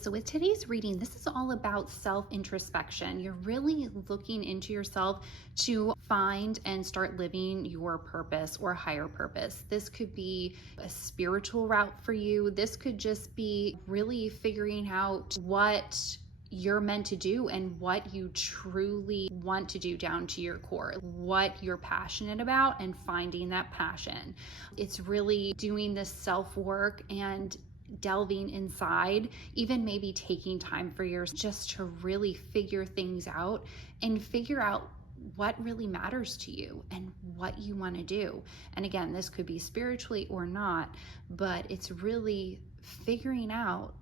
So with today's reading, this is all about self-introspection. You're really looking into yourself to find and start living your purpose or higher purpose. This could be a spiritual route for you. This could just be really figuring out what you're meant to do and what you truly want to do down to your core, what you're passionate about and finding that passion. It's really doing this self-work and delving inside, even maybe taking time for yours just to really figure things out and figure out what really matters to you and what you want to do. And again, this could be spiritually or not, but it's really figuring out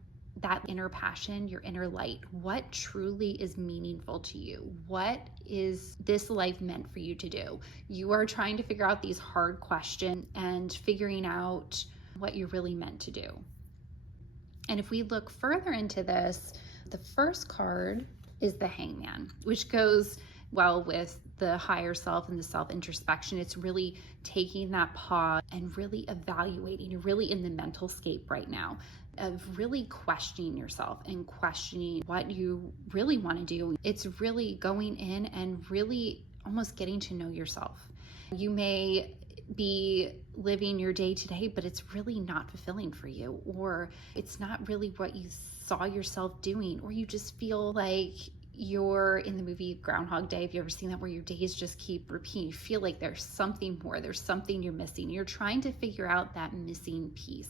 that inner passion, your inner light. What truly is meaningful to you? What is this life meant for you to do? You are trying to figure out these hard questions and figuring out what you're really meant to do. And if we look further into this, the first card is the Hangman, which goes well with the higher self and the self-introspection. It's really taking that pause and really evaluating. You're really in the mental scape right now of really questioning yourself and questioning what you really want to do. It's really going in and really almost getting to know yourself. You may be living your day to day, but it's really not fulfilling for you, or it's not really what you saw yourself doing, or you just feel like you're in the movie Groundhog Day. Have you ever seen that, where your days just keep repeating? You feel like there's something more, there's something you're missing. You're trying to figure out that missing piece.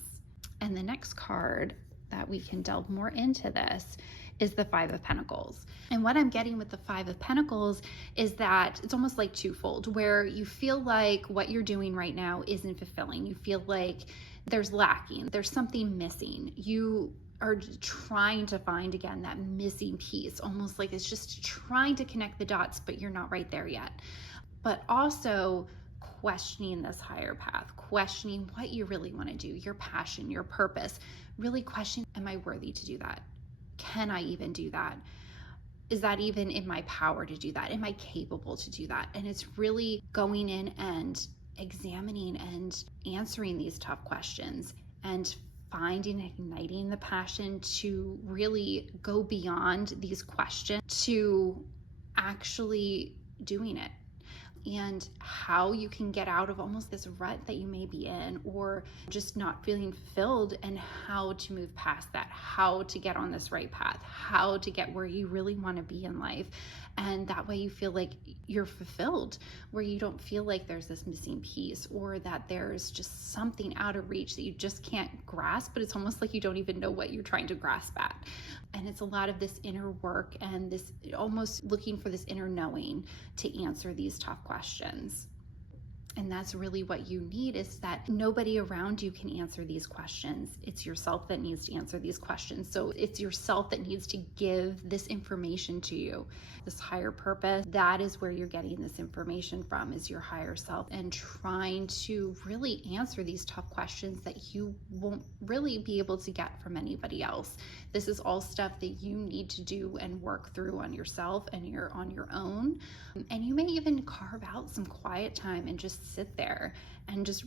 And the next card that we can delve more into this is the Five of Pentacles. And what I'm getting with the Five of Pentacles is that it's almost like twofold, where you feel like what you're doing right now isn't fulfilling. You feel like there's lacking, there's something missing. You are trying to find again that missing piece, almost like it's just trying to connect the dots, but you're not right there yet. But also questioning this higher path, questioning what you really want to do, your passion, your purpose, really questioning, am I worthy to do that? Can I even do that? Is that even in my power to do that? Am I capable to do that? And it's really going in and examining and answering these tough questions and finding, igniting the passion to really go beyond these questions to actually doing it. And how you can get out of almost this rut that you may be in, or just not feeling fulfilled, and how to move past that, how to get on this right path, how to get where you really want to be in life. And that way you feel like you're fulfilled, where you don't feel like there's this missing piece, or that there's just something out of reach that you just can't grasp, but it's almost like you don't even know what you're trying to grasp at. And it's a lot of this inner work and this almost looking for this inner knowing to answer these tough questions. And that's really what you need, is that nobody around you can answer these questions. It's yourself that needs to answer these questions. So it's yourself that needs to give this information to you. This higher purpose, that is where you're getting this information from, is your higher self, and trying to really answer these tough questions that you won't really be able to get from anybody else. This is all stuff that you need to do and work through on yourself, and you're on your own. And you may even carve out some quiet time and just sit there and just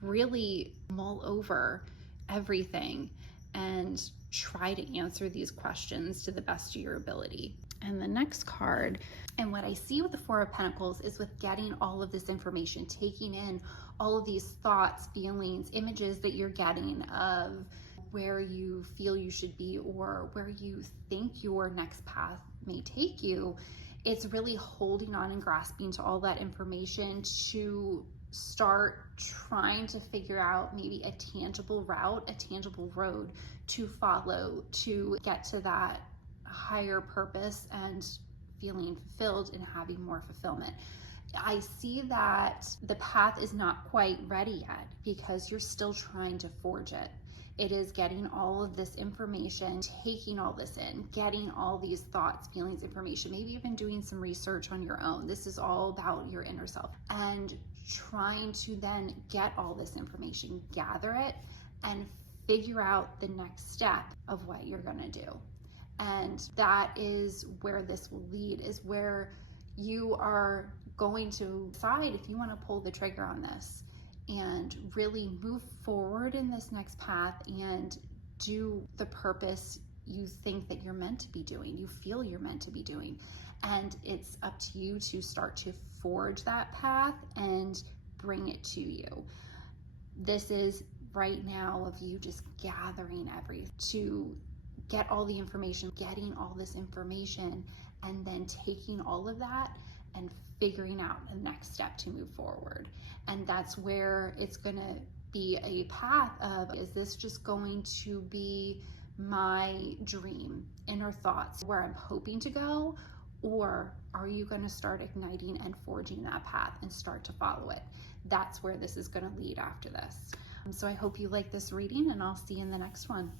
really mull over everything and try to answer these questions to the best of your ability. And the next card, and what I see with the Four of Pentacles, is with getting all of this information, taking in all of these thoughts, feelings, images that you're getting of where you feel you should be, or where you think your next path may take you. It's really holding on and grasping to all that information to start trying to figure out maybe a tangible route, a tangible road to follow to get to that higher purpose and feeling fulfilled and having more fulfillment. I see that the path is not quite ready yet because you're still trying to forge it. It is getting all of this information, taking all this in, getting all these thoughts, feelings, information, maybe even doing some research on your own. This is all about your inner self, and trying to then get all this information, gather it, and figure out the next step of what you're gonna do. And that is where this will lead, is where you are going to decide if you want to pull the trigger on this and really move forward in this next path and do the purpose you think that you're meant to be doing, you feel you're meant to be doing. And it's up to you to start to forge that path and bring it to you. This is right now of you just gathering everything to get all the information, getting all this information, and then taking all of that and figuring out the next step to move forward. And that's where it's gonna be a path of, is this just going to be my dream, inner thoughts, where I'm hoping to go? Or are you gonna start igniting and forging that path and start to follow it? That's where this is gonna lead after this. So I hope you like this reading, and I'll see you in the next one.